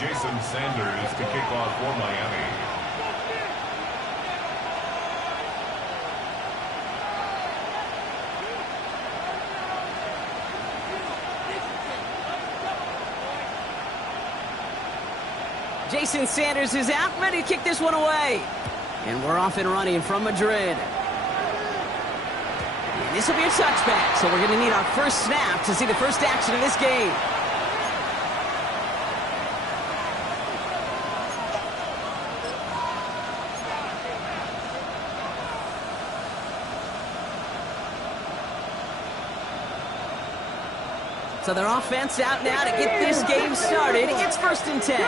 Jason Sanders to kick off for Miami. Jason Sanders is out, ready to kick this one away. And we're off and running from Madrid. And this will be a touchback, so we're going to need our first snap to see the first action of this game. So their offense out now to get this game started. It's 1st and 10.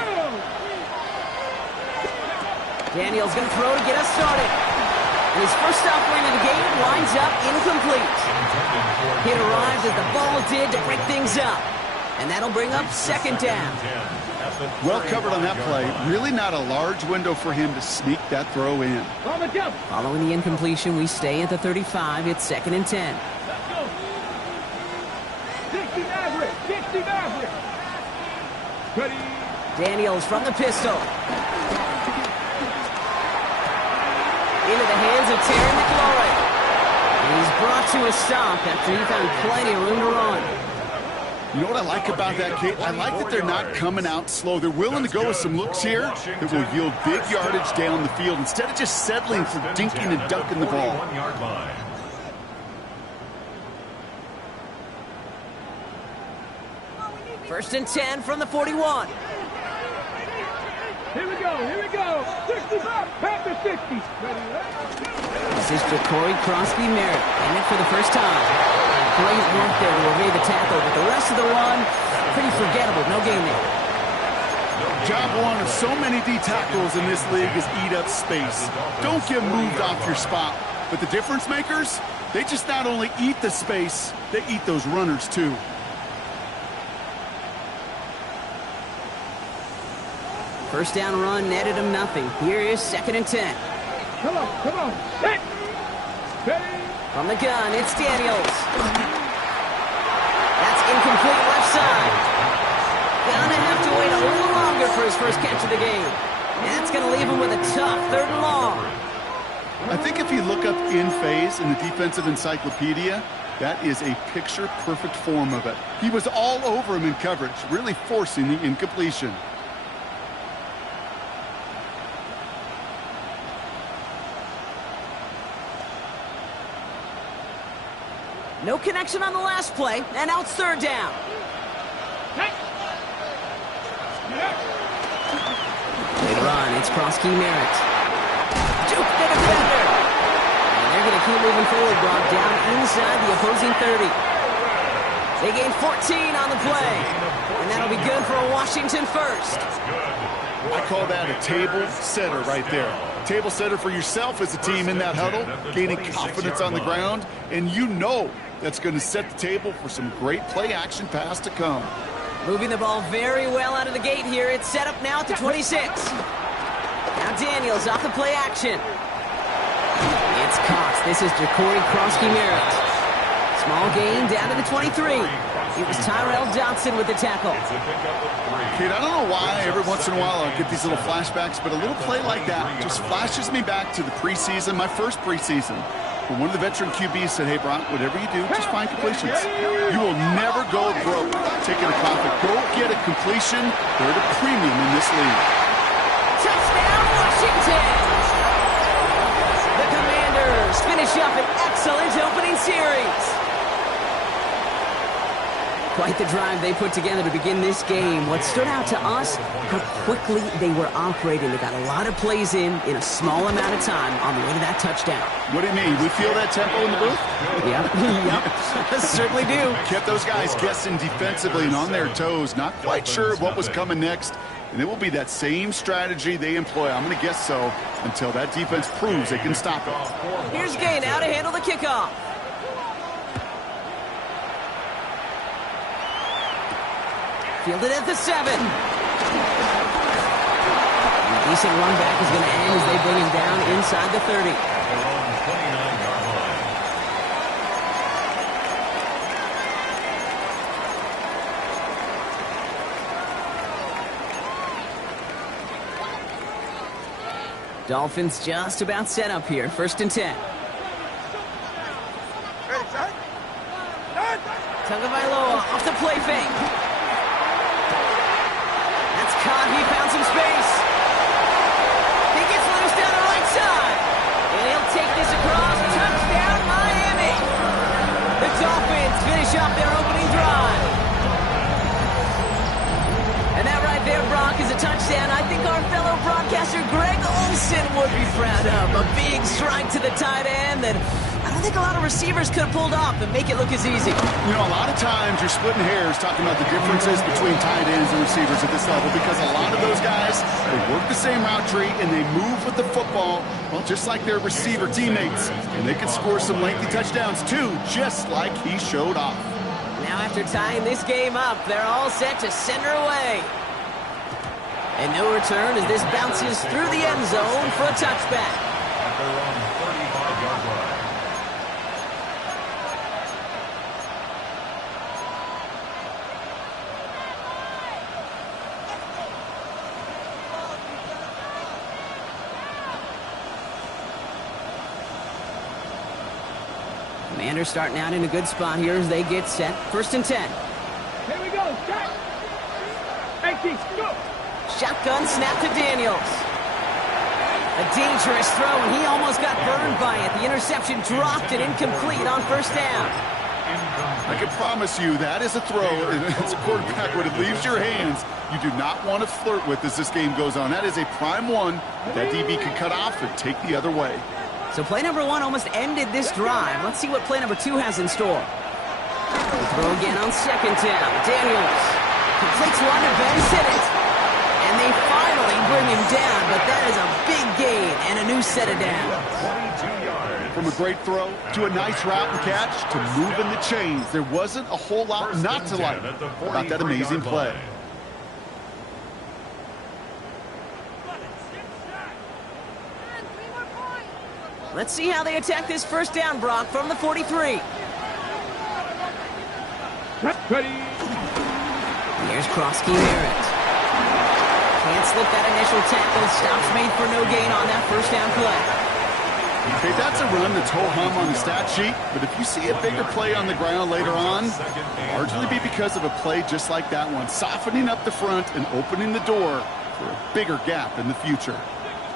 Daniel's going to throw to get us started. And his first offering of the game winds up incomplete. Hit arrived as the ball did to break things up. And that'll bring up 2nd down. Well covered on that play. Really not a large window for him to sneak that throw in. Following the incompletion, we stay at the 35. It's 2nd and 10. Daniels from the pistol. Into the hands of Terry McLaurin. He's brought to a stop after he found plenty of room to run. You know what I like about that, Kate? I like that they're not coming out slow. They're willing to go with some looks here that will yield big yardage down the field instead of just settling for dinking and dunking the ball. 1 yard line. First and 10 from the 41. Here we go. 65, back to 60. This is Jacory Crosby-Merritt, in it for the first time. Great work there to evade the tackle, but the rest of the run, pretty forgettable. No gain there. Job one of so many D tackles in this league is eat up space. Don't get moved off your spot. But the difference makers, they just not only eat the space, they eat those runners too. First down run netted him nothing. Here is 2nd and 10. Come on. Set. Ready. From the gun, it's Daniels. That's incomplete left side. Gonna have to wait a little longer for his first catch of the game. That's gonna leave him with a tough 3rd and long. I think if you look up in phase in the defensive encyclopedia, that is a picture-perfect form of it. He was all over him in coverage, really forcing the incompletion. No connection on the last play, and now it's 3rd down. Later on, it's Crosby-Merritt. Juke the defender. And they're going to keep moving forward, brought down inside the opposing 30. They gain 14 on the play, and that'll be good for a Washington first. I call that a table setter right there. Table setter for yourself as a team in that huddle, gaining confidence on the ground, and you know that's going to set the table for some great play action pass to come. Moving the ball very well out of the gate here. It's set up now at the 26. Now Daniels off the play action. It's Cox. This is Jacory Crosby-Merritt. Small gain down to the 23. It was Tyrell Johnson with the tackle. Kate, I don't know why every once in a while I'll get these little flashbacks, but a little play like that just flashes me back to the preseason, my first preseason. When one of the veteran QBs said, hey, Brock, whatever you do, just find completions. You will never go broke taking a profit. Go get a completion. They're at a premium in this league. Touchdown, Washington! The Commanders finish up an excellent opening series. Quite the drive they put together to begin this game. What stood out to us, how quickly they were operating. They got a lot of plays in a small amount of time on the way to that touchdown. What do you mean? We feel that tempo in the booth? Yep. Certainly do. Kept those guys guessing defensively and on their toes, not quite sure what was coming next. And it will be that same strategy they employ, I'm going to guess so, until that defense proves they can stop it. Here's Gay now to handle the kickoff. Fielded at the 7. A decent run back is going to end as they bring him down inside the 30. Dolphins just about set up here. 1st and 10. Tagovailoa off the play fake. That's caught. He found some space. He gets loose down the right side. And he'll take this across. Touchdown, Miami. The Dolphins finish up their opening drive. And that right there, Brock, is a touchdown I think our fellow broadcaster Greg Olsen would be proud of. A big strike to the tight end that I don't think a lot of receivers could have pulled off and make it look as easy. You know, a lot of times you're splitting hairs talking about the differences between tight ends and receivers at this level because a lot of those guys, they work the same route tree and they move with the football, well, just like their receiver teammates. And they can score some lengthy touchdowns too, just like he showed off. Now after tying this game up, they're all set to send her away. And no return as this bounces through the end zone for a touchback. At their own 35-yard line. Commanders starting out in a good spot here as they get set. 1st and 10. Here we go. Shot. 18. Go. Shotgun snap to Daniels. A dangerous throw, and he almost got burned by it. The interception dropped and incomplete on 1st down. I can promise you that is a throw, and as a quarterback, when it leaves your hands, you do not want to flirt with as this game goes on. That is a prime one that DB can cut off and take the other way. So play number 1 almost ended this drive. Let's see what play number 2 has in store. Throw again on 2nd down. Daniels completes one to Ben Simmons. And they finally bring him down, but that is a big gain and a new set of downs. 22 yards. From a great throw to a nice route and catch to moving the chains. There wasn't a whole lot not to like about that amazing play. Let's see how they attack this 1st down, Brock, from the 43. Ready. Here's Krosky Merritt. Can't slip that initial tackle. Stops made for no gain on that 1st down play. Okay, that's a run that's ho-hum on the stat sheet, but if you see a bigger play on the ground later on, largely be because of a play just like that one, softening up the front and opening the door for a bigger gap in the future.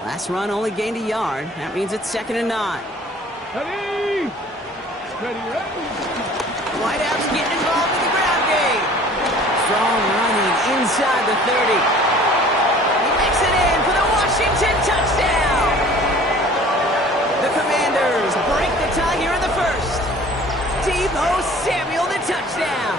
Last run only gained a yard. That means it's 2nd and 9. Ready. Ready. Ready. Whiteout's getting involved in the ground game. Strong running inside the 30. He makes it in for the Washington touchdown. The Commanders break the tie here in the 1st. Deebo Samuel, the touchdown.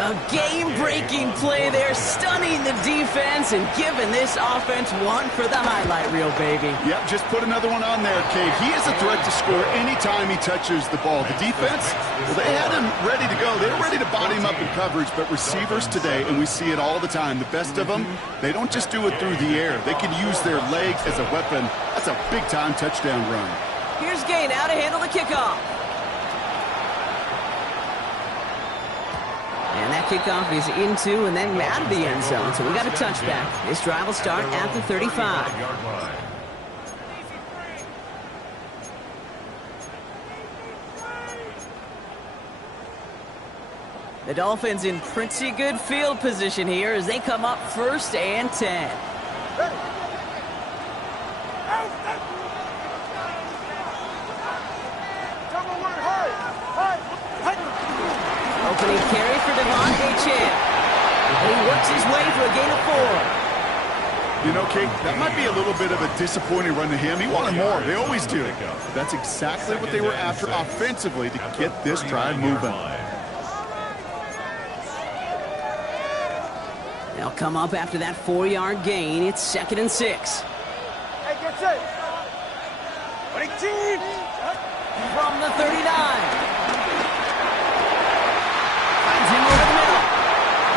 A game-breaking play there, stunning the defense and giving this offense one for the highlight reel, baby. Yep, just put another one on there, Cade. He is a threat to score anytime he touches the ball. The defense, well, they had him ready to go. They were ready to body him up in coverage, but receivers today, and we see it all the time, the best of them, they don't just do it through the air. They can use their legs as a weapon. That's a big-time touchdown run. Here's Gay now to handle the kickoff. And that kickoff is into and then out of the end zone. So we got a touchback. This drive will start at the 35. The Dolphins in pretty good field position here as they come up 1st and 10. Opening carry for Devontae Champ. He works his way for a gain of 4. You know, Kate, that might be a little bit of a disappointing run to him. He wanted more. They always do. That's exactly what they were after offensively to get this drive moving. They'll come up after that 4-yard gain. It's 2nd and 6. Hey, get set. 22. From the 39. Finds him over the middle.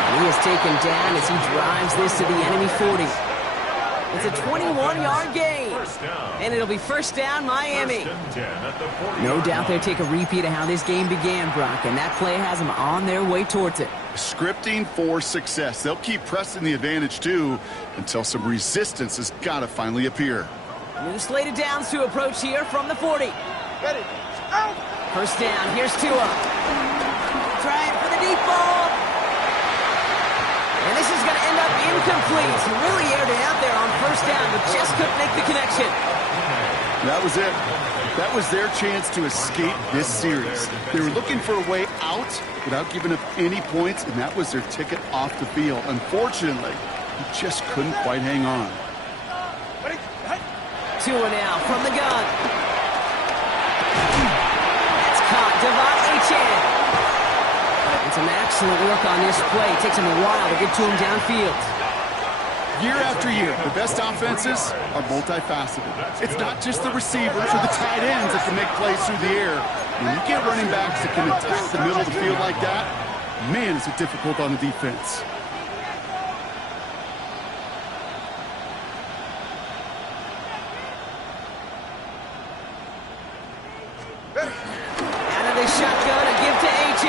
And he is taken down as he drives this to the enemy 40. 2nd and 10 here. It's a 21-yard gain. First down. And it'll be first down, Miami. First and 10 at the 40-yard No doubt they'll line. take a repeat of how this game began, Brock, and that play has them on their way towards it. Scripting for success. They'll keep pressing the advantage, too, until some resistance has got to finally appear. New slated downs to approach here from the 40. Ready. Out. First down, here's Tua. Trying for the deep ball. And this is going to end up incomplete. Really aired it out there on first down, but just couldn't make the connection. That was it. That was their chance to escape this series. They were looking for a way out without giving up any points, and that was their ticket off the field. Unfortunately, he just couldn't quite hang on. Ready. Hey. Tua now from the gun. That's caught. Devon Achane. And some excellent work on this play. It takes him a while to get to him downfield. Year after year, the best offenses are multifaceted. It's not just the receivers or the tight ends that can make plays through the air. When you get running backs that can attack the middle of the field like that, man, is it difficult on the defense. Out of the shotgun, a give to AJ.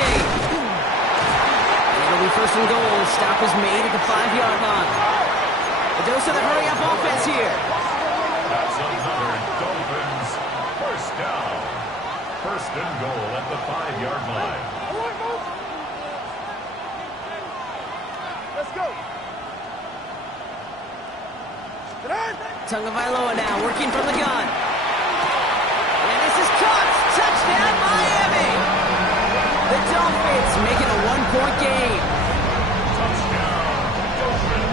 And it'll be first and goal. Stop is made at the 5-yard line. A dose of the hurry-up offense here. That's another Dolphins. First down. First and goal at the 5-yard line. Let's go. Get on. Tagovailoa now working from the gun. And this is caught. Touchdown, Miami. The Dolphins making a 1-point game.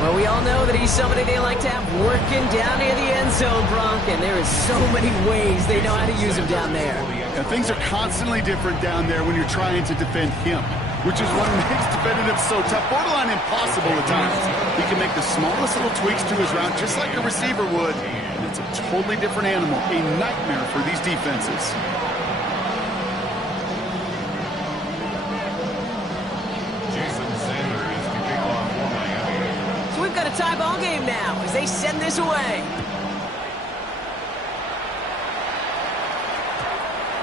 Well, we all know that he's somebody they like to have working down near the end zone, Bronk, and there is so many ways they know how to use him down there. And things are constantly different down there when you're trying to defend him, which is what makes defending him so tough, borderline impossible at times. He can make the smallest little tweaks to his route just like a receiver would, and it's a totally different animal, a nightmare for these defenses. Jason Sanders is to kick off for Miami. So we've got a tie ball game now as they send this away.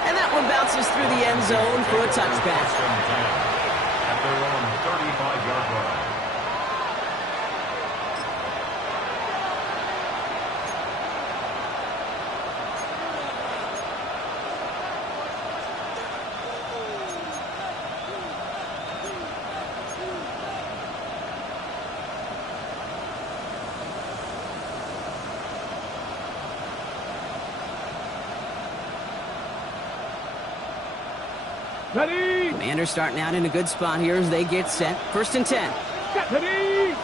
And that one bounces through the end zone for a touchback. First and 10 at their own 35-yard line. Ready. Commanders starting out in a good spot here as they get set. First and 10. Ready.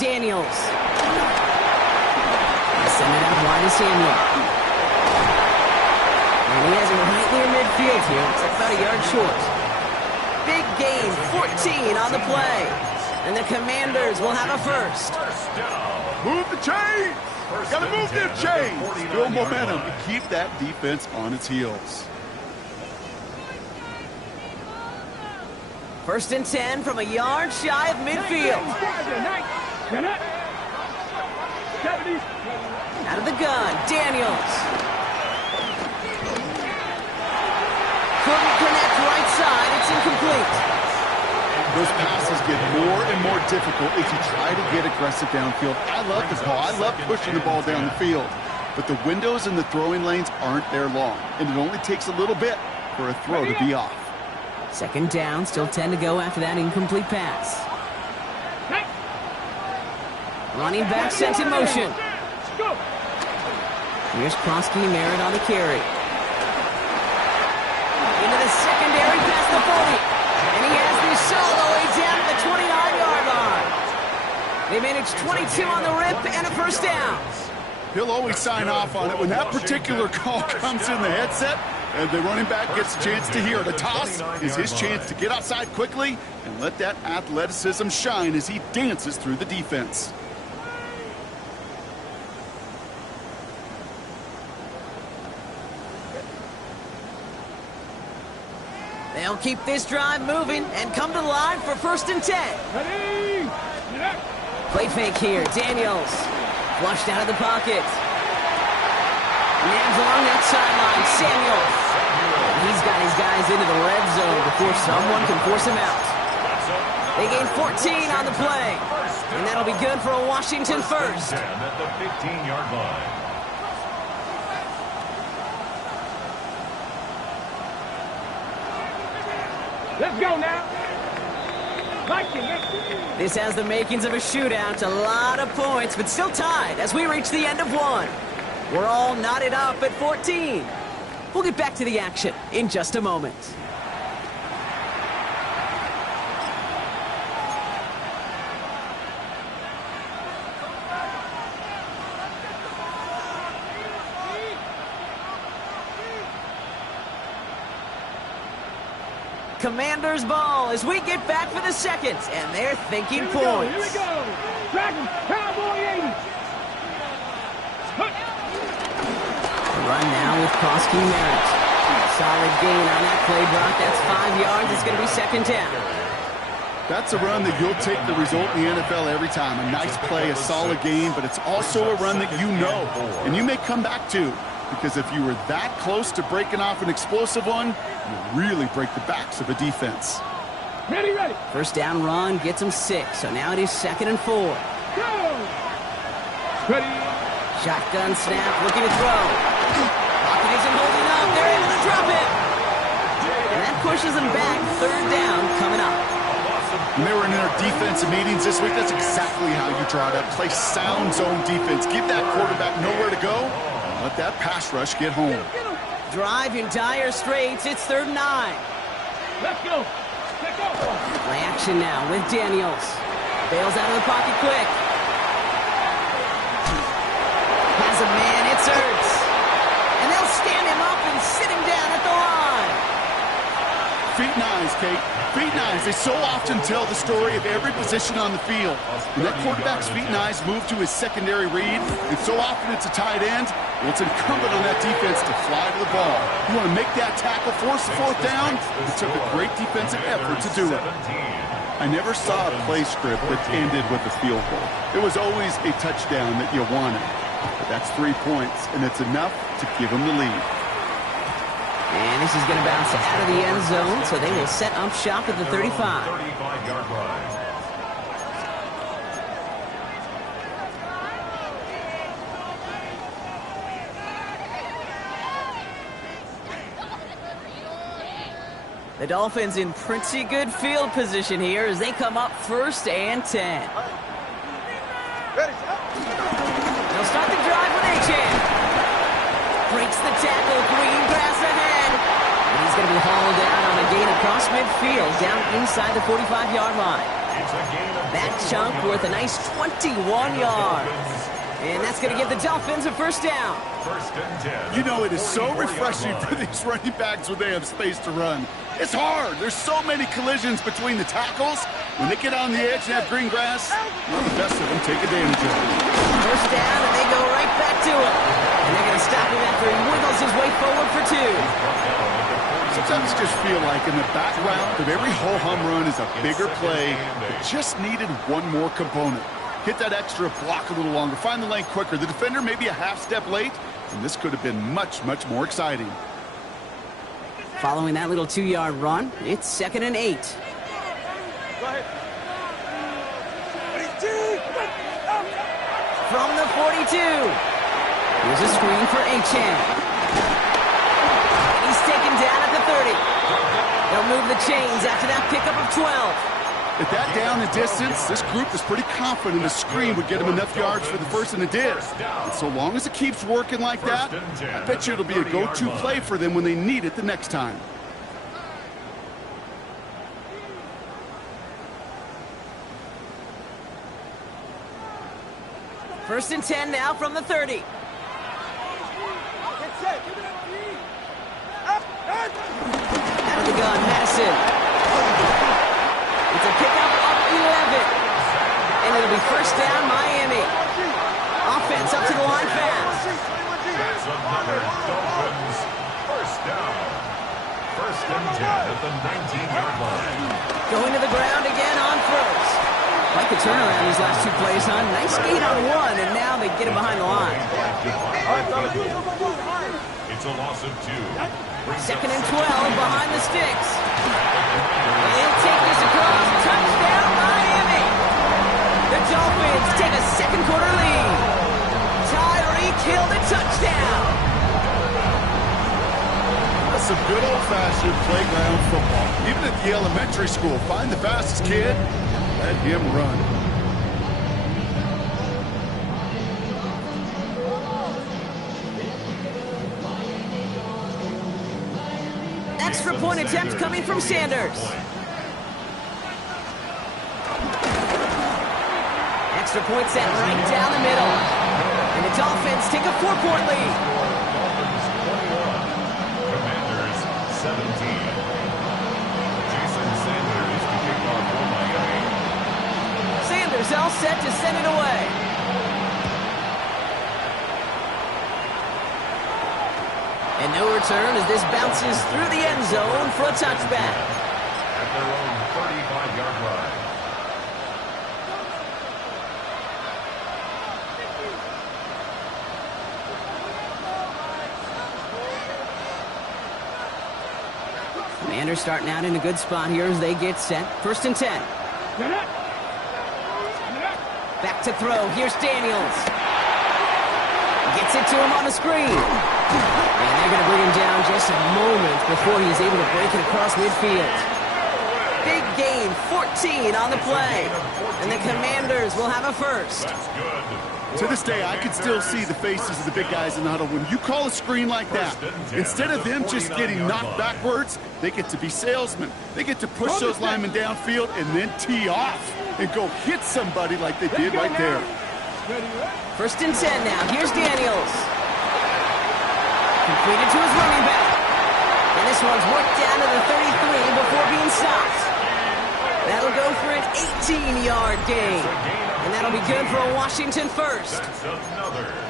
Daniels. Send it out wide to Samuel. And he has it right near midfield here. It's about a yard short. Big gain, 14 on the play. And the Commanders will have a first. First down. Move the chains! First Gotta and move 10 them at the chains! 49-yard Build momentum line. to keep that defense on its heels. First and 10 from a yard shy of midfield. Out of the gun, Daniels. Couldn't connect right side. It's incomplete. Those passes get more and more difficult as you try to get aggressive downfield. I love the ball. I love pushing the ball down the field. But the windows in the throwing lanes aren't there long. And it only takes a little bit for a throw to be off. Second down, still 10 to go after that incomplete pass. Running back sent in motion. Here's Krosky Merritt on the carry. Into the secondary past the 40. And he has this solo way down to the 29-yard line. They managed 22 on the rip and a first down. He'll always sign off on it when that particular call comes in the headset and the running back gets a chance to hear it. A toss is his chance to get outside quickly and let that athleticism shine as he dances through the defense. They'll keep this drive moving and come to the line for first and 10. Ready. Play fake here, Daniels. Flushed out of the pocket. Nabs along that sideline. Samuel. He's got his guys into the red zone before someone can force him out. They gain 14 on the play. And that'll be good for a Washington first. 10 at the 15-yard line. Let's go now. This has the makings of a shootout. A lot of points, but still tied as we reach the end of one. We're all knotted up at 14. We'll get back to the action in just a moment. Commanders ball as we get back for the second, and they're thinking points. Here we go. Dragon, Cowboy 80. Run now with Krosky Merritt. Solid gain on that play, Brock. That's 5 yards. It's going to be second down. That's a run that you'll take the result in the NFL every time. A nice play, a solid gain, but it's also a run that you know, and you may come back to. Because if you were that close to breaking off an explosive one, you really break the backs of a defense. Ready. First down run gets them 6, so now it is 2nd and 4. Go. Ready. Shotgun snap, looking to throw. Pocket isn't holding up. They're able to drop it. And that pushes them back. 3rd down coming up. When they were in their defensive meetings this week, that's exactly how you draw it up. Play sound zone defense. Give that quarterback nowhere to go. Let that pass rush get home. Drive in dire straits. It's 3rd and 9. Let's go. Let's go. Play action now with Daniels. Bails out of the pocket quick. Has a man. It's Ertz. And they'll stand him up and sit him down at the line. Feet and eyes, Kate. Feet and eyes. They so often tell the story of every position on the field. When that quarterback's feet and eyes move to his secondary read, and so often it's a tight end, well, it's incumbent on that defense to fly to the ball. You want to make that tackle, force the 4th down? It took a great defensive effort to do it. I never saw a play script that ended with a field goal. It was always a touchdown that you wanted. But that's 3 points, and it's enough to give them the lead. And this is going to bounce out of the end zone, so they will set up shop at the 35. 35-yard line. The Dolphins in pretty good field position here as they come up 1st and 10. They'll start the drive with Achane. Breaks the tackle, green grass ahead. And he's going to be hauled down on a gain across midfield, down inside the 45-yard line. That chunk worth a nice 21 yards. And that's going to give the Dolphins a 1st down. 1st and 10. You know, it is so refreshing for these running backs when they have space to run. It's hard. There's so many collisions between the tackles. When they get on the edge and have green grass, well, the best of them take advantage of it. 1st down, and they go right back to it. And they're going to stop him after he wiggles his way forward for 2. Sometimes you just feel like in the background of every ho-hum run is a bigger play that just needed one more component. Hit that extra block a little longer. Find the lane quicker. The defender may be a half step late, and this could have been much, much more exciting. Following that little 2-yard run, it's 2nd and 8. Go ahead. From the 42. Here's a screen for Achane. And he's taken down at the 30. They'll move the chains after that pickup of 12. At that down and distance, this group is pretty confident a screen would get them enough yards for the first, and it did. And so long as it keeps working like that, I bet you it'll be a go-to play for them when they need it the next time. First and 10 now from the 30. Out of the gun, Madison. It's a pickup of 11. And it'll be 1st down, Miami. Offense up to the line fast. That's another Dolphins 1st down. 1st and 10 at the 19-yard line. Going to the ground again on 1st. Like the the turnaround these last two plays, huh? Nice gain on one, and now they get it behind the line. It's a loss of 2. Second and 12 behind the sticks. They'll take this across. Touchdown, Miami. The Dolphins take a second quarter lead. Tyreek Hill, the touchdown. That's some good old-fashioned playground football. Even at the elementary school, find the fastest kid, let him run. Extra point attempt coming from Sanders. Extra point set right down the middle. And the Dolphins take a 4-point lead. Dolphins 21. Commanders 17. Jason Sanders to kick off for Miami. Sanders all set to send it away. And no return as this bounces through the end zone for a touchback. At their own 35-yard line. Commanders starting out in a good spot here as they get set. First and 10. Back to throw. Here's Daniels. Gets it to him on the screen. And they're going to bring him down just a moment before he's able to break it across midfield. Big gain, 14 on the play. And the Commanders will have a first. That's good. To this day, I can still see the faces of the big guys in the huddle. When you call a screen like that, instead of them just getting knocked backwards, they get to be salesmen. They get to push those linemen downfield and then tee off and go hit somebody like they did right there. First and 10 now. Here's Daniels. Completed to his running back. And this one's worked down to the 33 before being stopped. That'll go for an 18-yard gain. And that'll be good for a Washington first.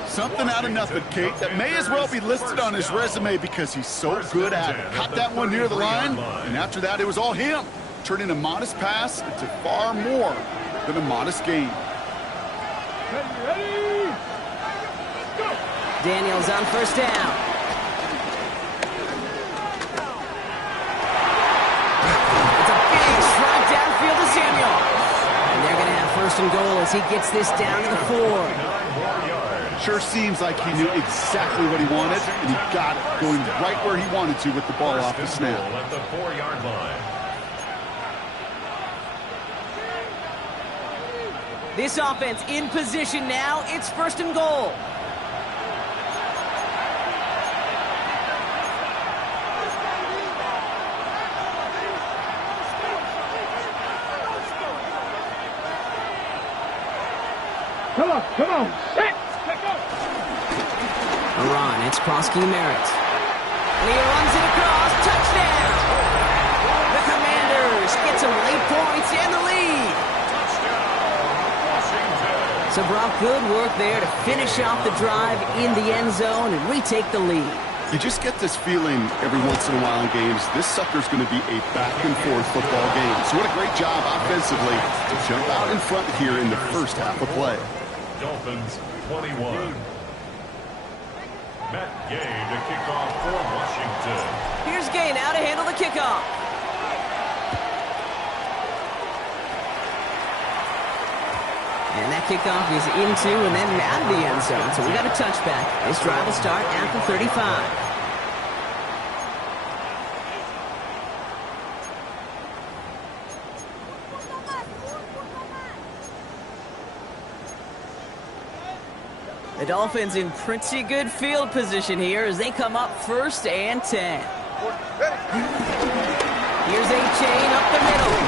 Something out of nothing, Kate. That may as well be listed on his resume because he's so good at it. Caught that one near the line, and after that, it was all him. Turning a modest pass into far more than a modest gain. Daniels on first down. It's a big strike downfield to Samuel. And they're going to have first and goal as he gets this down to the 4. Sure seems like he knew exactly what he wanted, and he got it, going right where he wanted to with the ball off the snap. At the 4-yard line. This offense in position now. It's first and goal. Come on. Aron, it's Krosky Merritt. And he runs it across. Touchdown! The Commanders get some late points and the lead. So, Brock, good work there to finish off the drive in the end zone and retake the lead. You just get this feeling every once in a while in games, this sucker's going to be a back-and-forth football game. So what a great job offensively to jump out in front here in the first half of play. Dolphins 21. Matt Gay to kick off for Washington. Here's Gay now to handle the kickoff. And that kickoff is into and then out of the end zone. So we got a touchback. This drive will start at the 35. The Dolphins in pretty good field position here as they come up first and 10. Here's A-Chain up the middle.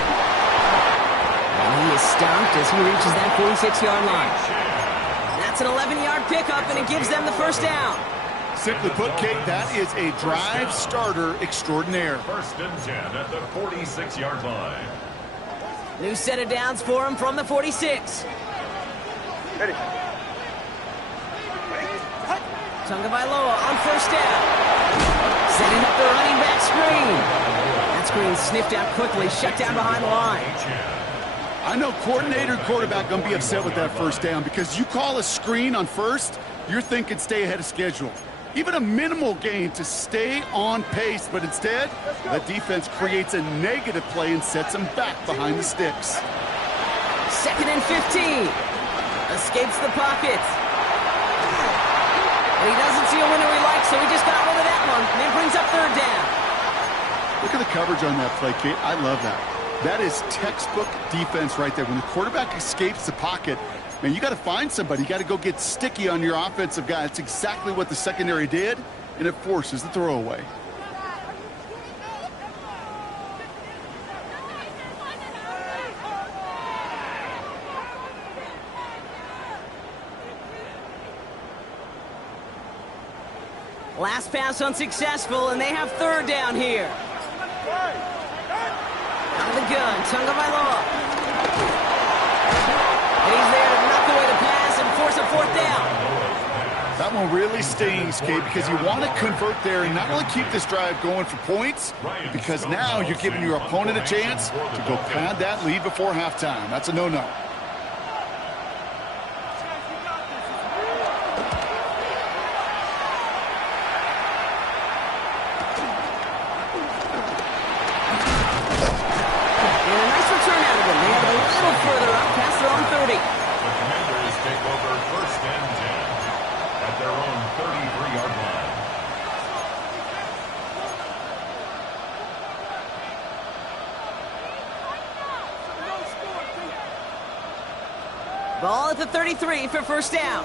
And he is stopped as he reaches that 46-yard line. That's an 11-yard pickup, and it gives them the first down. Simply put, Kate, that is a drive starter extraordinaire. First and 10 at the 46-yard line. New set of downs for him from the 46. Ready. Tagovailoa on first down. Setting up the running back screen. That screen sniffed out quickly, shut down behind the line. I know coordinator and quarterback going to be upset with that first down because you call a screen on first, you're thinking stay ahead of schedule. Even a minimal gain to stay on pace, but instead, the defense creates a negative play and sets them back behind the sticks. 2nd and 15. Escapes the pocket. And he doesn't see a winner he likes, so he just got rid of that one. And then brings up 3rd down. Look at the coverage on that play, Kate. I love that. That is textbook defense right there. When the quarterback escapes the pocket, man, you got to find somebody. You got to go get sticky on your offensive guy. That's exactly what the secondary did, and it forces the throwaway. Last pass unsuccessful, and they have 3rd down here. Out of the gun, Tagovailoa. And he's there to knock away the pass and force a 4th down. That one really stings, Kate, because you want to convert there and not only keep this drive going for points, because now you're giving your opponent a chance to go pad that lead before halftime. That's a no-no. Further up, past their own 30. The Commanders take over 1st and 10 at their own 33-yard line. Ball at the 33 for 1st down.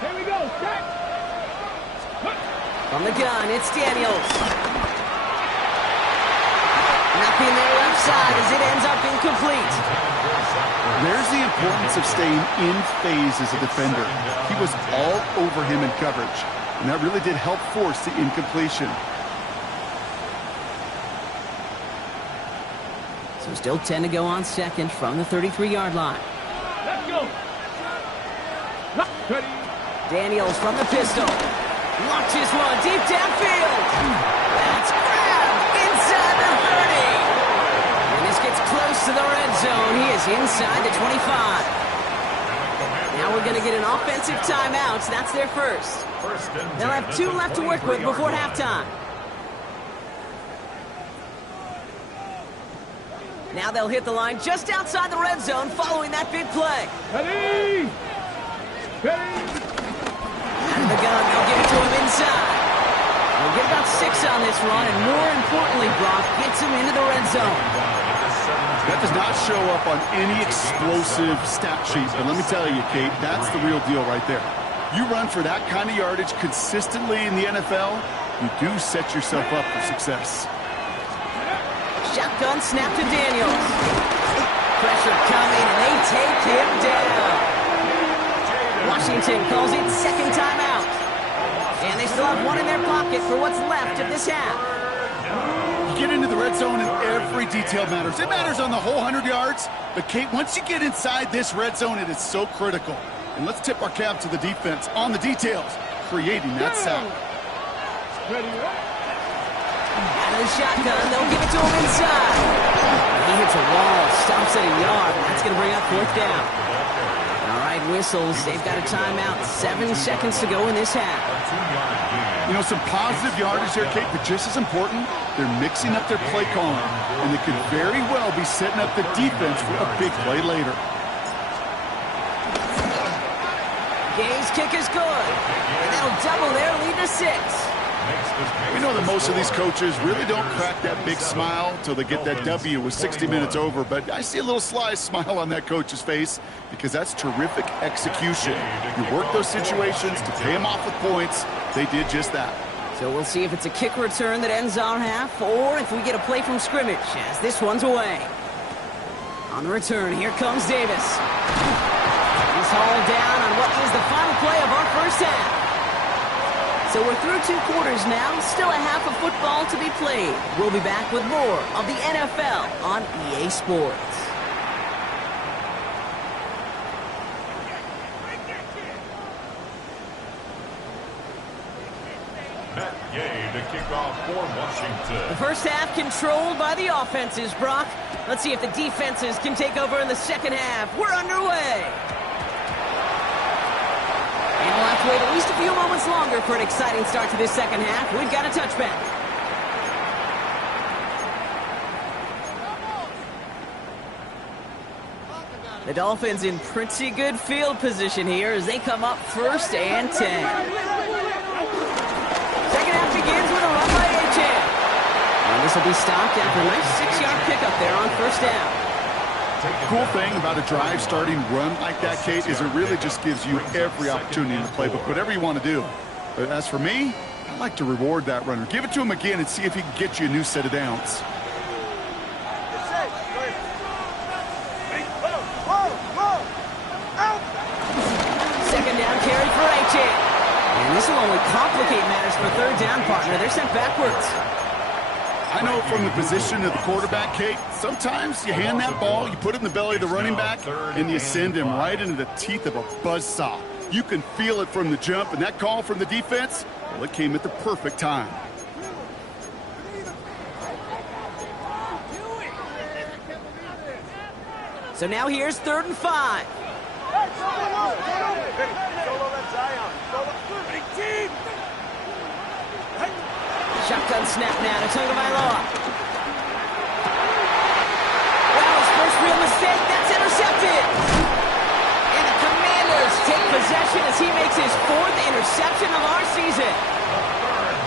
Here we go. Set. From the gun, it's Daniels. Nothing there left side as it ends up incomplete. There's the importance of staying in phase as a defender. He was all over him in coverage, and that really did help force the incompletion. So still 10 to go on 2nd from the 33-yard line. Let's go. Ready. Daniels from the pistol. Launches one deep downfield. That's grabbed inside the 30. And this gets close to the red zone. He is inside the 25. Now we're going to get an offensive timeout. That's their first. They'll have 2 left to work with before halftime. Now they'll hit the line just outside the red zone following that big play. Ready. Ready. Out of the gun, they'll give it to him inside. They'll get about 6 on this run, and more importantly, Brock gets him into the red zone. That does not show up on any explosive stat sheet, but let me tell you, Kate, that's the real deal right there. You run for that kind of yardage consistently in the NFL, you do set yourself up for success. Shotgun snap to Daniels. Pressure coming, and they take him down. Washington calls it 2nd timeout. And they still have 1 in their pocket for what's left of this half. You get into the red zone and every detail matters. It matters on the whole 100 yards. But, Kate, once you get inside this red zone, it is so critical. And let's tip our cap to the defense on the details, creating that sack. Ready. Out of the shotgun, they'll give it to him inside. He hits a wall, stops at a yard, and that's going to bring up 4th down. All right, whistles. They've got a timeout. 7 seconds to go in this half. You know, some positive yardage there, Kate, but just as important, they're mixing up their play calling, and they could very well be setting up the defense for a big play later. Gay's kick is good, and that'll double their lead to 6. We know that most of these coaches really don't crack that big smile till they get that W with 60 minutes over, but I see a little sly smile on that coach's face because that's terrific execution. You work those situations to pay them off with points. They did just that. So we'll see if it's a kick return that ends our half or if we get a play from scrimmage as this one's away. On the return, here comes Davis. He's hauled down on what is the final play of our first half. So we're through 2 quarters now, still a half of football to be played. We'll be back with more of the NFL on EA Sports. Matt Gay to kickoff for Washington. The first half controlled by the offenses, Brock. Let's see if the defenses can take over in the second half. We're underway. And we'll have to wait at least a few moments longer for an exciting start to this second half. We've got a touchback. The Dolphins in pretty good field position here as they come up 1st and 10. Second half begins with a run by A-Chan. And this will be stopped after a nice 6-yard pickup there on 1st down. Cool thing about a drive starting run like that, Kate, is it really just gives you every opportunity in the playbook, whatever you want to do. But as for me, I like to reward that runner. Give it to him again and see if he can get you a new set of downs. Second down carry for A-Chan. And this will only complicate matters for 3rd down, partner. They're sent backwards. I know from the position of the quarterback, Kate, sometimes you hand that ball, you put it in the belly of the running back, and you send him right into the teeth of a buzzsaw. You can feel it from the jump, and that call from the defense, well, it came at the perfect time. So now here's 3rd and 5. Shotgun snap now to Tagovailoa. Well, his first real mistake, that's intercepted. And the Commanders take possession as he makes his 4th interception of our season.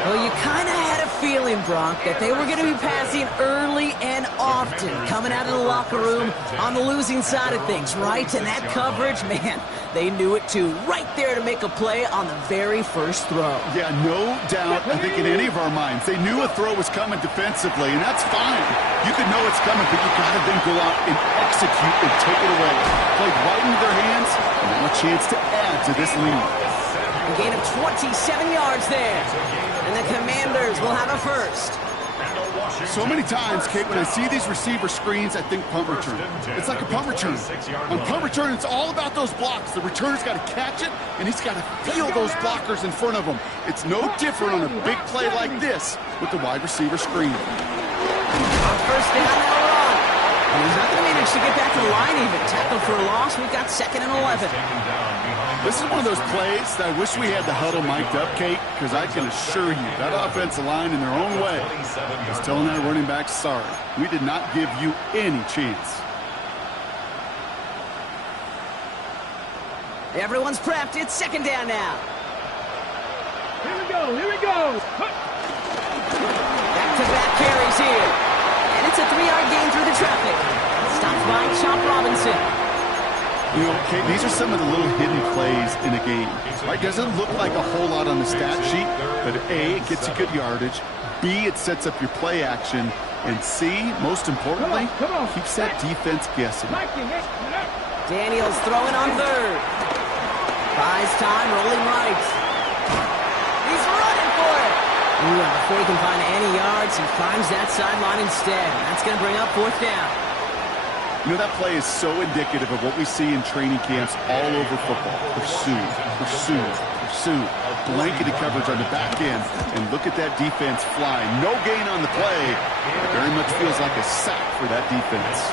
Well, you kind of had a feeling, Brock, that they were going to be passing early and often, coming out of the locker room on the losing side of things, right? And that coverage, man, they knew it too. Right there to make a play on the very first throw. Yeah, no doubt, I think in any of our minds, they knew a throw was coming defensively, and that's fine. You can know it's coming, but you got to then go out and execute and take it away. Played right into their hands, and now a chance to add to this lead. A gain of 27 yards there. And the Commanders will have a first. So many times, Kate, when I see these receiver screens, I think punt return. It's like a punt return. On punt return, it's all about those blocks. The returner's got to catch it, and he's got to feel those blockers in front of him. It's no different on a big play like this with the wide receiver screen. On 1st down, they'll run. And he's not going to manage to get back to the line even. Tackle for a loss. We've got 2nd and 11. This is one of those plays that I wish we had the huddle mic'd up, Kate, because I can assure you that offensive line in their own way is telling that running back, sorry, we did not give you any chance. Everyone's prepped. It's 2nd down now. Here we go, here we go. Back-to-back carries here. And it's a 3-yard gain through the traffic. Stopped by Chop Robinson. You know, Kate, these are some of the little hidden plays in a game. Right? Doesn't look like a whole lot on the stat sheet, but A, it gets you good yardage. B, it sets up your play action. And C, most importantly, keeps that defense guessing. Daniels throwing on 3rd. Buys time, rolling right. He's running for it. Ooh, and before he can find any yards, he finds that sideline instead. That's going to bring up 4th down. You know, that play is so indicative of what we see in training camps all over football. Pursue, pursue, pursue. Blanketed coverage on the back end. And look at that defense fly. No gain on the play. It very much feels like a sack for that defense.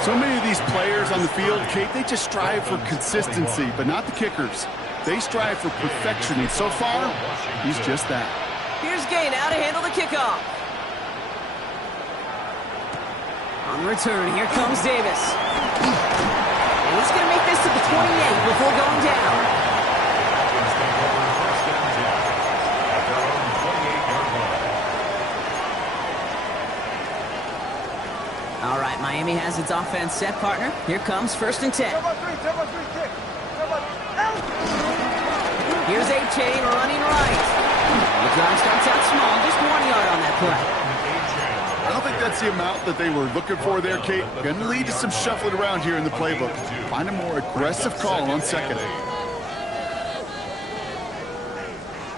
So many of these players on the field, Kate, they just strive for consistency, but not the kickers. They strive for perfection, and so far, he's just that. Here's Gay now to handle the kickoff. On return, here comes Davis. And he's going to make this to the 28 before going down. All right, Miami has its offense set, partner. Here comes 1st and 10. Here's A-Chain running right. The drive starts out small, just 1 yard on that play. I don't think that's the amount that they were looking for there, Kate. Going to lead to some shuffling around here in the playbook. Find a more aggressive call on 2nd.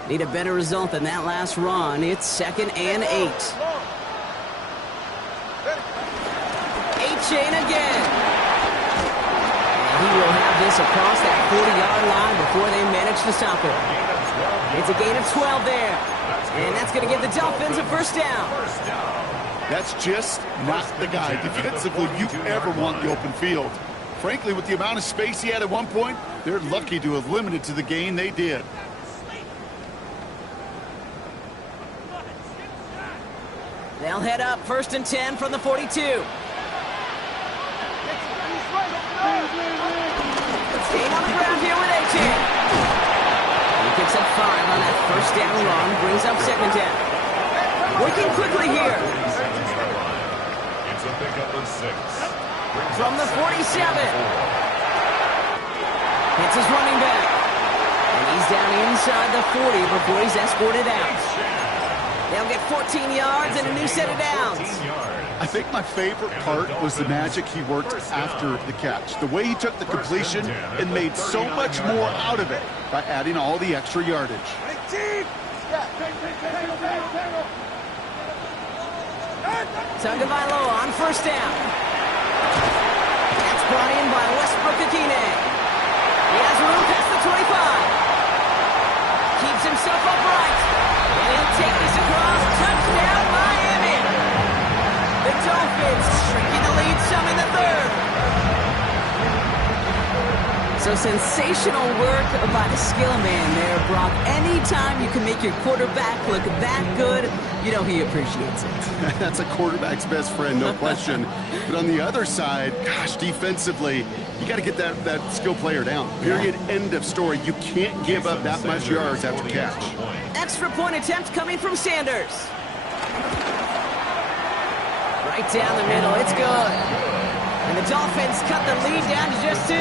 Need a better result than that last run. It's 2nd and 8. A-Chain again. And he will have this across that 40-yard line before they manage to stop it. It's a gain of 12 there. And that's going to give the Dolphins a first down. That's just not the guy defensively you ever want in the open field. Frankly, with the amount of space he had at one point, they're lucky to have limited to the gain they did. They'll head up 1st and 10 from the 42. Staying on the ground here with A-Chain. He picks up 5 on that first down run, brings up 2nd down. Working quickly here. It's a pickup of 6. From the 47. Hits his running back. And he's down inside the 40 before he's escorted out. They'll get 14 yards and a new set of downs. I think my favorite part was the magic he worked after the catch. The way he took the completion and made so much more out of it by adding all the extra yardage. Tagovailoa on 1st down. That's brought in by Westbrook-Akine. He has room past the 25. Keeps himself upright. And he'll take this across. Touchdown, Miami. The Dolphins shrinking the lead some in the 3rd. So sensational work by the skill man there, Brock. Anytime you can make your quarterback look that good, you know he appreciates it. That's a quarterback's best friend, no question. But on the other side, gosh, defensively, you got to get that skill player down. Period. End of story. You can't give up that much yards after catch. Extra point attempt coming from Sanders. Right down the middle. It's good. And the Dolphins cut the lead down to just 2.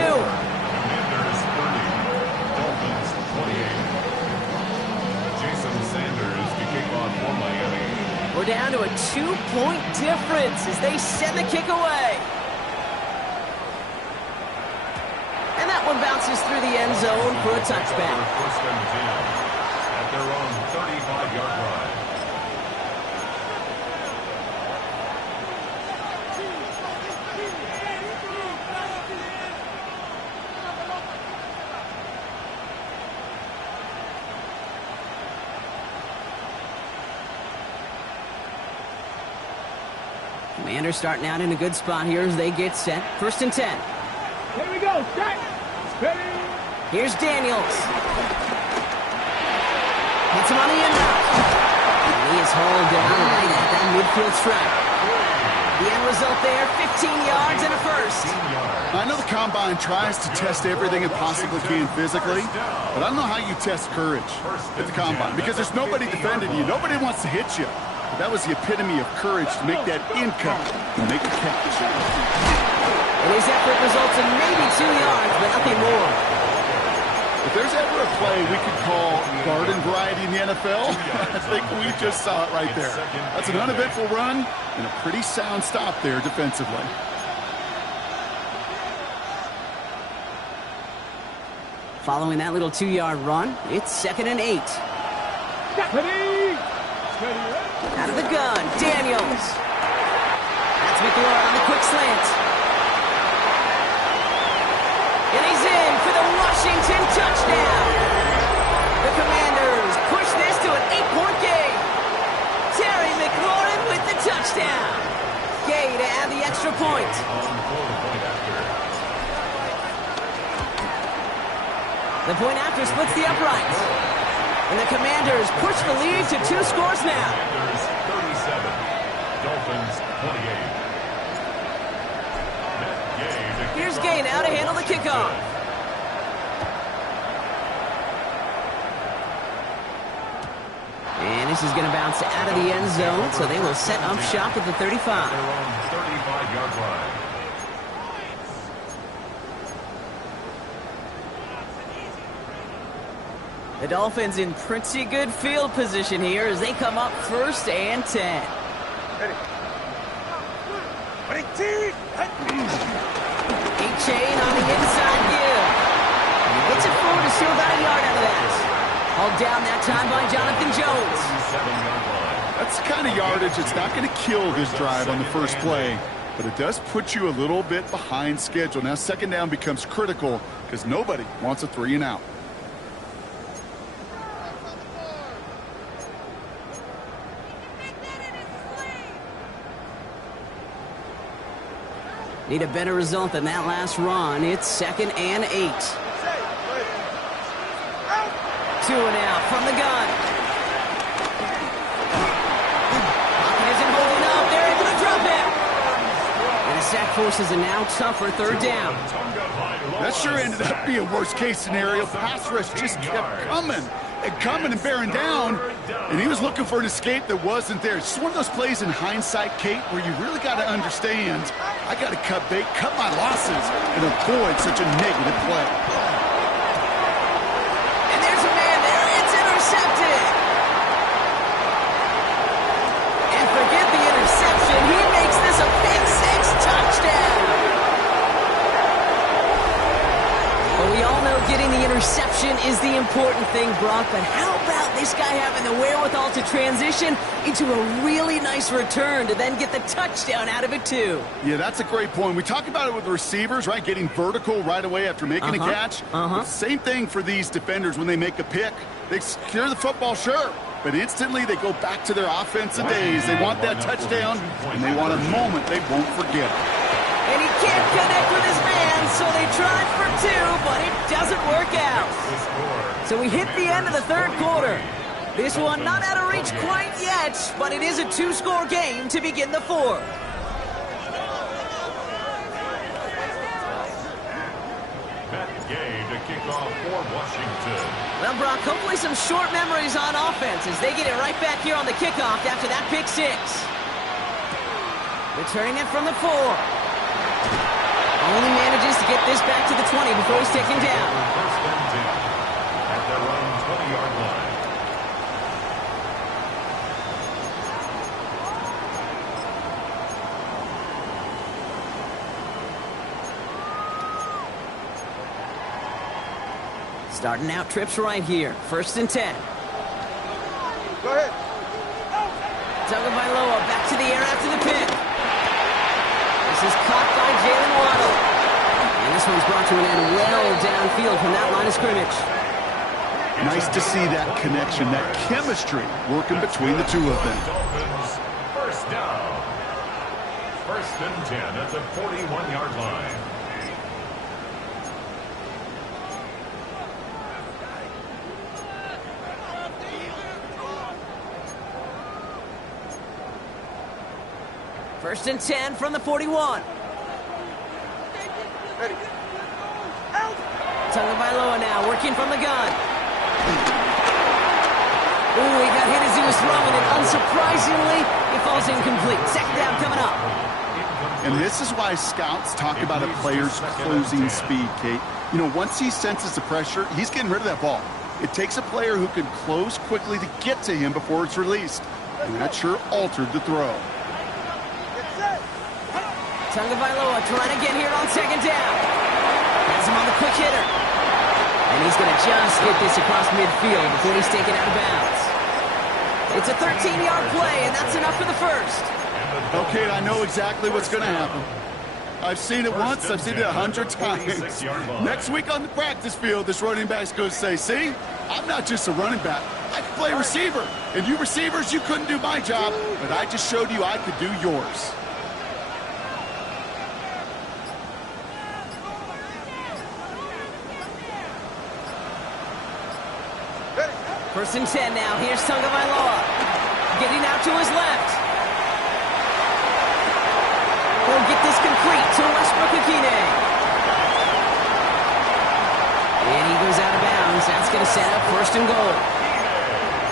Commanders 30, Dolphins 28. Jason Sanders to kick off for Miami. We're down to a 2-point difference as they send the kick away. And that one bounces through the end zone for a touchback. 1st and 10 at their own 35-yard line. Commanders starting out in a good spot here as they get set. 1st and 10. Here we go. Set. Ready. Here's Daniels. Hits him on the end route. And he is hauled down right at that midfield stripe. The end result there, 15 yards and a first. I know the Combine tries to test everything it possibly can physically, but I don't know how you test courage at the Combine because there's nobody defending you. Nobody wants to hit you. But that was the epitome of courage to make that income and make a catch. And his effort results in maybe 2 yards, but nothing more. If there's ever a play we could call garden variety in the NFL, I think we just saw it right there. That's an uneventful run and a pretty sound stop there defensively. Following that little 2-yard run, it's 2nd and 8. Ready. Out of the gun, Daniels. That's McLaurin on the quick slant. And he's in for the Washington touchdown. The Commanders push this to an 8-point game. Terry McLaurin with the touchdown. Gay to add the extra point. The point after splits the uprights. And the Commanders push the lead to 2 scores now. Commanders 37, Dolphins 28. Here's Gay now to handle the kickoff. And this is going to bounce out of the end zone, so they will set up shop at the 35. Their own 35-yard line. The Dolphins in pretty good field position here as they come up 1st and 10. A-Chain on the inside give. And he gets it forward to steal about a yard out of that. Hauled down that time by Jonathan Jones. 37-yard line. That's the kind of yardage that's not going to kill this drive on the first play, but it does put you a little bit behind schedule. Now 2nd down becomes critical because nobody wants a 3 and out. Need a better result than that last run. It's 2nd and 8. 2 and out from the gun. Pocket isn't holding up. They're able to drop it. And the sack forces a now tougher 3rd down. That sure ended up being worst-case scenario. Pass rush just kept coming and bearing down, and he was looking for an escape that wasn't there. It's just one of those plays in hindsight, Kate, where you really got to understand, I got to cut bait, cut my losses, and avoid such a negative play. And there's a man there. It's intercepted. And forget the interception. He makes this a Pick 6 touchdown. We all know getting the interception is the important thing, Brock, but how about this guy having the wherewithal to transition into a really nice return to then get the touchdown out of it, too? Yeah, that's a great point. We talk about it with the receivers, right? Getting vertical right away after making a catch. Same thing for these defenders when they make a pick. They secure the football, sure, but instantly they go back to their offensive days. They want that touchdown, and they want a moment they won't forget. And he can't connect with his man, so they tried for 2, but it doesn't work out. So we hit the end of the 3rd quarter. This one not out of reach quite yet, but it is a 2-score game to begin the 4th. Matt Gay to kick off for Washington. Well, Brock, hopefully some short memories on offense as they get it right back here on the kickoff after that Pick 6. Returning it from the 4. Only manages to get this back to the 20 before he's taken down. 1st and 10 at their own 20-yard line. Starting out trips right here. 1st and 10. Go ahead. Tagovailoa back to the air after the pick. This is caught by Jalen Waddle. And this one's brought to an end well downfield from that line of scrimmage. Nice to see that connection, that chemistry working between the two of them. Dolphins, 1st down. 1st and 10 at the 41-yard line. First and 10 from the 41. Ready. Tagovailoa now working from the gun. Ooh, he got hit as he was throwing it. Unsurprisingly, it falls incomplete. 2nd down coming up. And this is why scouts talk about a player's closing speed, Kate. You know, once he senses the pressure, he's getting rid of that ball. It takes a player who can close quickly to get to him before it's released. And that sure altered the throw. Tagovailoa trying to get here on 2nd down. Has him on the quick hitter. And he's going to just get this across midfield before he's taken out of bounds. It's a 13-yard play, and that's enough for the 1st. Okay, I know exactly what's going to happen. I've seen it once, I've seen it 100 times. Next week on the practice field, this running back's going to say, see, I'm not just a running back. I can play receiver. And you receivers, you couldn't do my job, but I just showed you I could do yours. First and 10 now. Here's Tagovailoa. Getting out to his left. He'll get this complete to Westbrook-Ikhine. And he goes out of bounds. That's going to set up 1st and goal.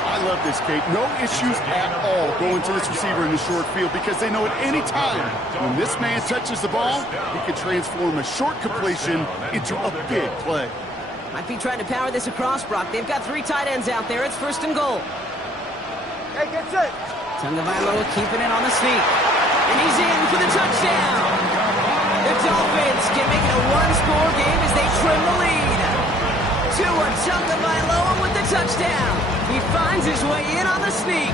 I love this, Kate. No issues at all going to this receiver in the short field because they know at any time when this man touches the ball, he can transform a short completion into a big play. Might be trying to power this across, Brock. They've got 3 tight ends out there. It's 1st and goal. Hey, get set. Tagovailoa keeping it on the sneak. And he's in for the touchdown. The Dolphins can make it a 1-score game as they trim the lead. Tua Tagovailoa with the touchdown. He finds his way in on the sneak.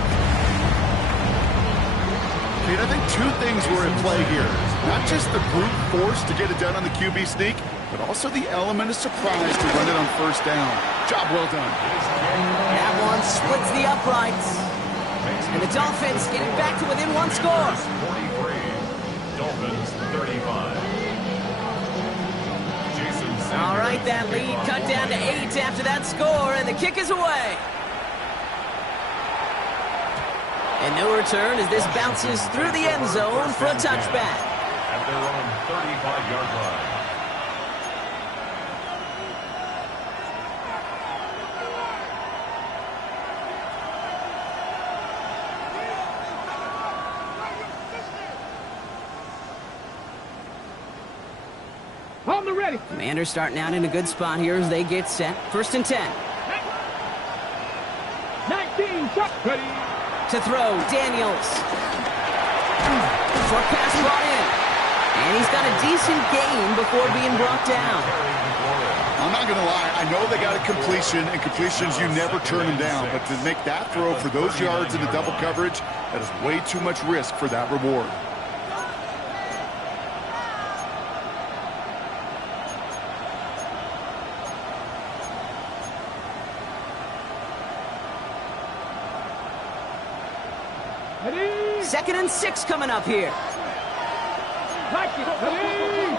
Kate, I think 2 things were at play here. Not just the brute force to get it done on the QB sneak, but also the element of surprise to run it on 1st down. Job well done. That one splits the uprights. And the Dolphins getting back to within 1 score. 43, Dolphins 35. right, that lead cut down to 8 after that score, and the kick is away. And no return as this bounces through the end zone for a touchback. At their own 35-yard line. On the ready. Commanders starting out in a good spot here as they get set. 1st and 10. 19, shot. Ready. To throw, Daniels. Short pass brought in. And he's got a decent gain before being brought down. I'm not going to lie. I know they got a completion, and completions, you never turn them down. But to make that throw for those yards in the double coverage, that is way too much risk for that reward. Ready. 2nd and 6 coming up here. Like it. Ready.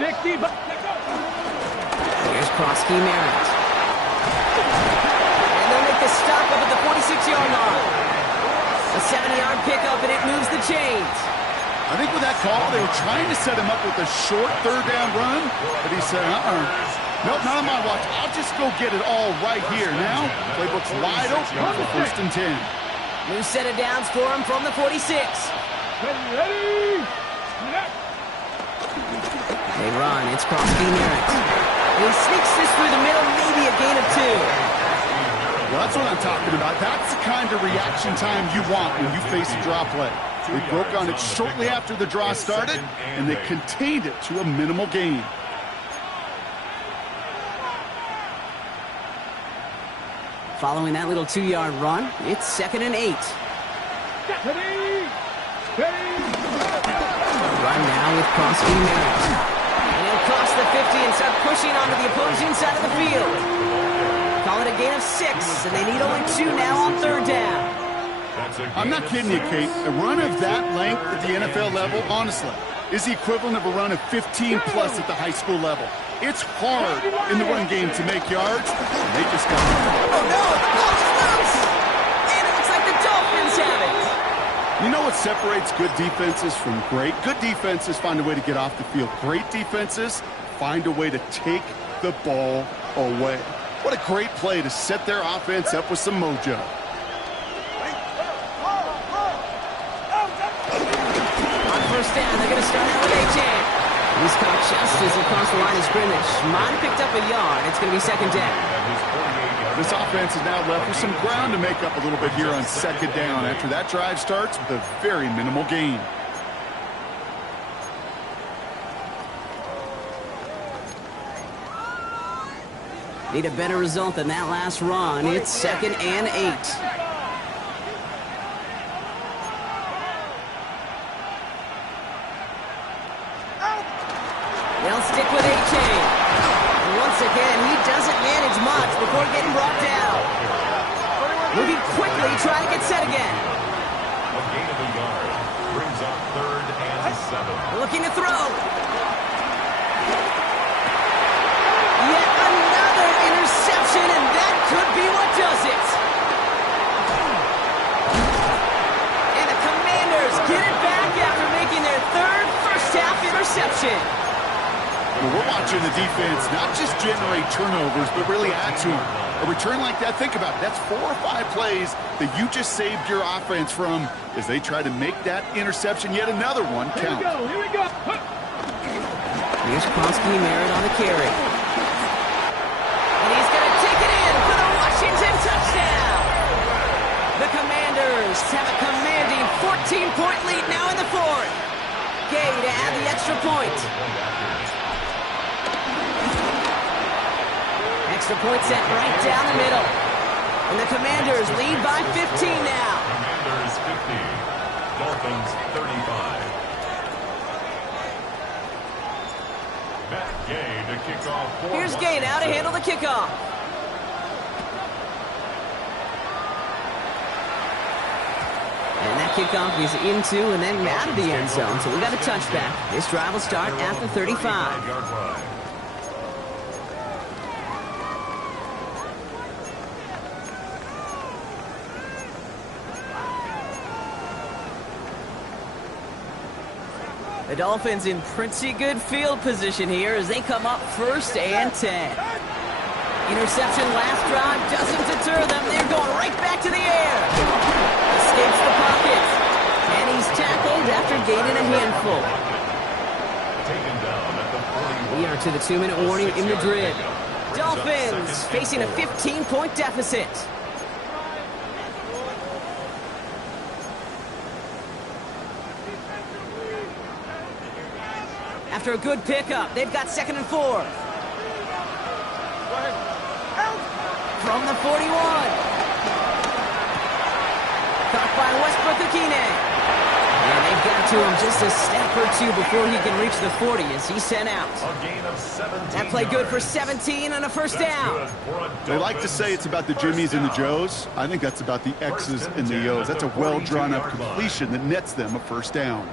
60. Here's Krosky Merritt. And they'll make the stop up at the 46-yard line. A 70-yard pickup, and it moves the chains. I think with that call, they were trying to set him up with a short 3rd down run, but he said, nope, not on my watch. I'll just go get it all right here. Now, playbook's wide open for 1st and 10. New set of downs for him from the 46. Ready. They run. It's Krosky Merritt. He sneaks this through the middle, maybe a gain of 2. Well, that's what I'm talking about. That's the kind of reaction time you want when you face a draw play. They broke on it shortly after the draw started, and they contained it to a minimal gain. Following that little 2-yard run, it's 2nd and 8. Ready. Ready. Run now with Krosky Merritt. And he'll cross the 50 and start pushing onto the opposing side of the field. Call it a gain of 6, and they need only 2 now on 3rd down. I'm not kidding you, Kate. A run of that length at the NFL level, honestly, is the equivalent of a run of 15-plus at the high school level. It's hard in the run game to make yards, and they just got it. Oh, no! The ball is loose! And it looks like the Dolphins have it! You know what separates good defenses from great? Good defenses find a way to get off the field. Great defenses find a way to take the ball away. What a great play to set their offense up with some mojo. On 1st down, they're going to start out with A-Chain. He's caught just as he crossed the line of scrimmage. Might have picked up a yard. It's going to be 2nd down. This offense is now left with some ground to make up a little bit here on 2nd down after that drive starts with a very minimal gain. Need a better result than that last run. It's 2nd and 8. They'll stick with A-Chain. And once again, he doesn't manage much before getting brought down. Moving quickly, trying to get set again. A gain of a yard brings up 3rd and 7. Looking to throw. Yet another interception, and that could be what does it. And the Commanders get it back after making their 3rd first-half interception. Well, we're watching the defense not just generate turnovers, but really add to them. A return like that, think about it. That's 4 or 5 plays that you just saved your offense from as they try to make that interception, yet another one, count. Here we go. Here's Krosky Merritt on the carry. And he's going to take it in for the Washington touchdown. The Commanders have a commanding 14-point lead now in the 4th. Gay to add the extra point. Extra point set right down the middle. And the Commanders lead by 15 now. Commanders 50, Dolphins 35. Matt Gay to kick off. Here's Gay now to handle the kickoff. And that kickoff is into and then out of the end zone. So we got a touchback. This drive will start at the 35. The Dolphins in pretty good field position here as they come up 1st and 10. Interception last drive doesn't deter them. They're going right back to the air. Escapes the pocket. And he's tackled after gaining a handful. Taken down at the 41. We are to the 2-minute warning in Madrid. Dolphins facing a 15-point deficit. After a good pickup, they've got 2nd and 4. From the 41. Caught by Westbrook-Akine. And they've got to him just a step or two before he can reach the 40 as he's sent out. A gain of 17 That play good for yards. 17 and a first That's down. good for a They like to say it's about the Jimmies and the Joes. I think that's about the X's and the O's. That's a well-drawn-up completion that nets them a first down.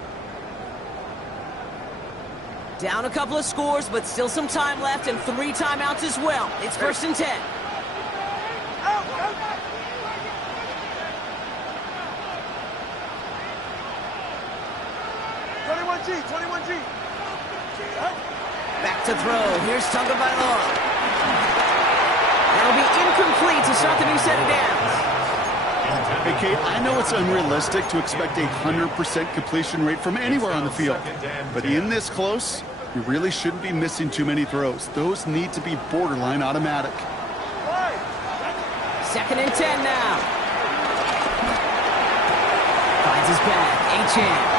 Down a couple of scores, but still some time left and 3 timeouts as well. It's 1st and 10. Back to throw. Here's Tagovailoa. That'll be incomplete to start the new set of downs. Hey, Kate, I know it's unrealistic to expect a 100% completion rate from anywhere on the field. But in this close, you really shouldn't be missing too many throws. Those need to be borderline automatic. 2nd and 10 now. Finds his back. Achane.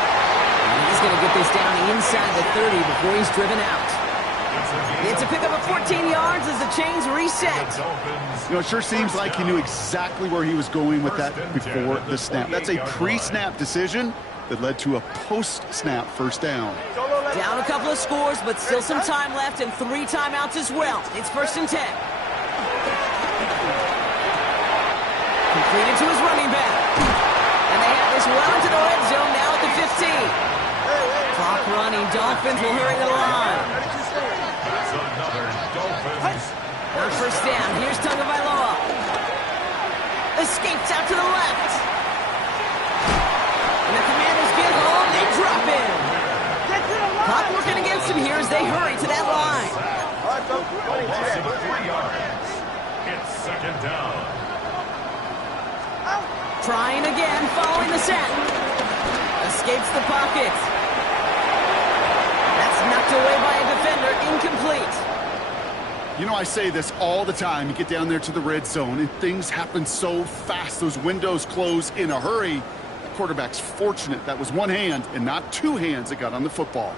And he's going to get this down inside the 30 before he's driven out. It's a pickup of 14 yards as the chains reset. You know, it sure seems like he knew exactly where he was going with that before the snap. That's a pre-snap decision that led to a post-snap first down. Down a couple of scores, but still some time left and 3 timeouts as well. It's 1st and 10. Completed to his running back. And they have this well into the red zone now at the 15. Clock running. Dolphins will hurry to the line. That's another Dolphins. On 1st down, here's Tagovailoa. Escapes out to the left. And the Commanders get home. They drop him. Clock working against him here as they hurry to that line. A loss of 3 yards. It's 2nd down. Trying again, following the set. Escapes the pocket. That's knocked away by a defender, incomplete. You know, I say this all the time. You get down there to the red zone, and things happen so fast. Those windows close in a hurry. The quarterback's fortunate that was one hand and not 2 hands that got on the football.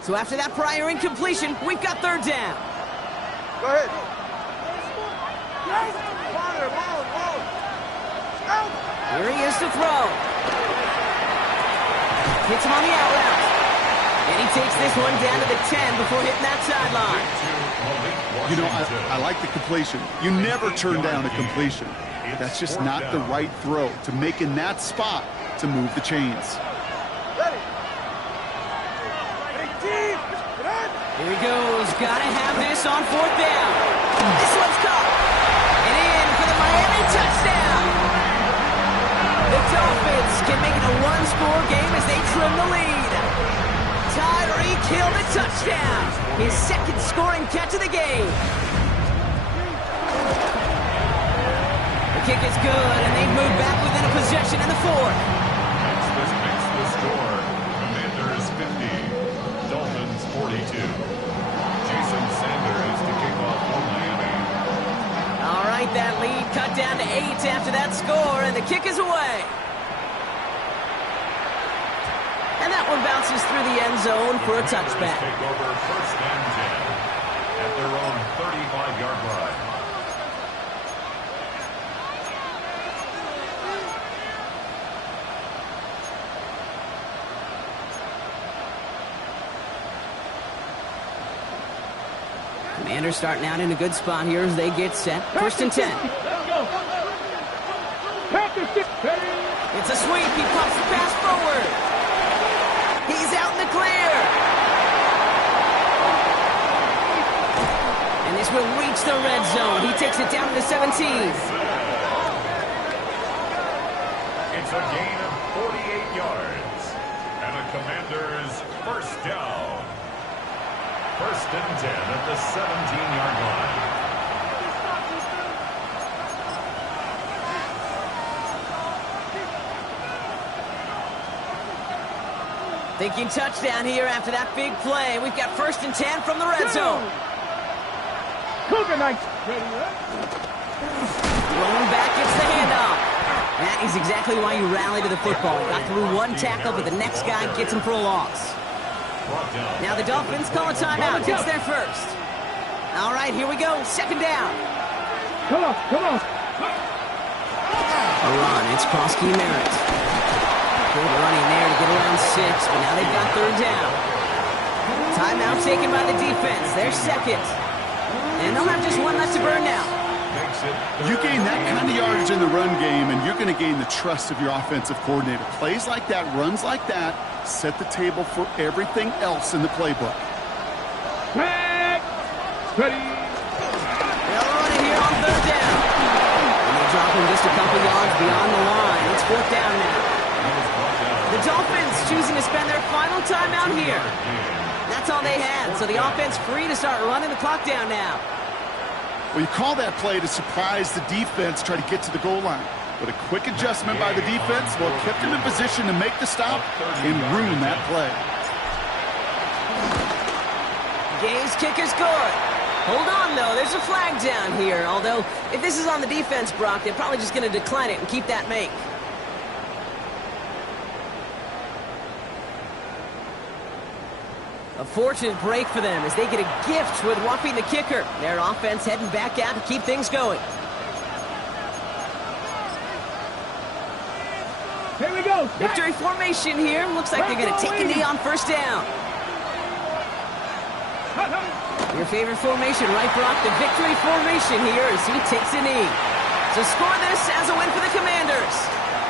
So after that prior incompletion, we've got 3rd down. Go ahead. Here he is to throw. Hits him on the out route. And he takes this one down to the 10 before hitting that sideline. You know, I like the completion. You never turn down a completion. That's just not the right throw to make in that spot to move the chains. Here he goes. Gotta have this on 4th down. This one's caught. And in for the Miami touchdown. The Dolphins can make it a 1-score game as they trim the lead. Tyreek Hill the touchdown. His 2nd scoring catch of the game. The kick is good, and they've moved back within a possession in the 4th. This makes the score. Commanders 50. Dolphins 42. Jason Sanders to kick off for Miami. All right, that lead cut down to 8 after that score, and the kick is away. And that one bounces through the end zone for a touchback. Take over 1st and 10 at their own 35-yard line. Commanders starting out in a good spot here as they get set. 1st and 10. It's a sweep. He pops the pass forward. He's out in the clear. And this will reach the red zone. He takes it down to the 17. It's a gain of 48 yards. And a First down. First and 10 at the 17-yard line. Thinking touchdown here after that big play. We've got first and 10 from the red zone. Cougar Knights. Rolling back, gets the handoff. That is exactly why you rally to the football. Got through one tackle, but the next guy gets him for a loss. Now the Dolphins call a timeout. It's their first. All right, here we go. Second down. Come on, come on. A run. It's Krosky Merritt. Good running there to get around 6, but now they've got third down. Timeout taken by the defense. They're second. And they'll have just one left to burn now. You gain that kind of yardage in the run game, and you're going to gain the trust of your offensive coordinator. Plays like that, runs like that, set the table for everything else in the playbook. Back. Ready. They'll run it here on third down. And they drop him just a couple yards beyond the line. It's fourth down now. The Dolphins choosing to spend their final timeout here. That's all they had, so the offense free to start running the clock down now. Well, you call that play to surprise the defense, try to get to the goal line. But a quick adjustment by the defense, well, kept him in position to make the stop and ruin that play. Game's kick is good. Hold on, though. There's a flag down here. Although, if this is on the defense, Brock, they're probably just going to decline it and keep that make. A fortunate break for them as they get a gift with whopping the kicker. Their offense heading back out to keep things going. Here we go. Victory formation here. Looks like they're going to take a knee on first down. Your favorite formation, right, Brock? The victory formation here as he takes a knee. So score this as a win for the Commanders.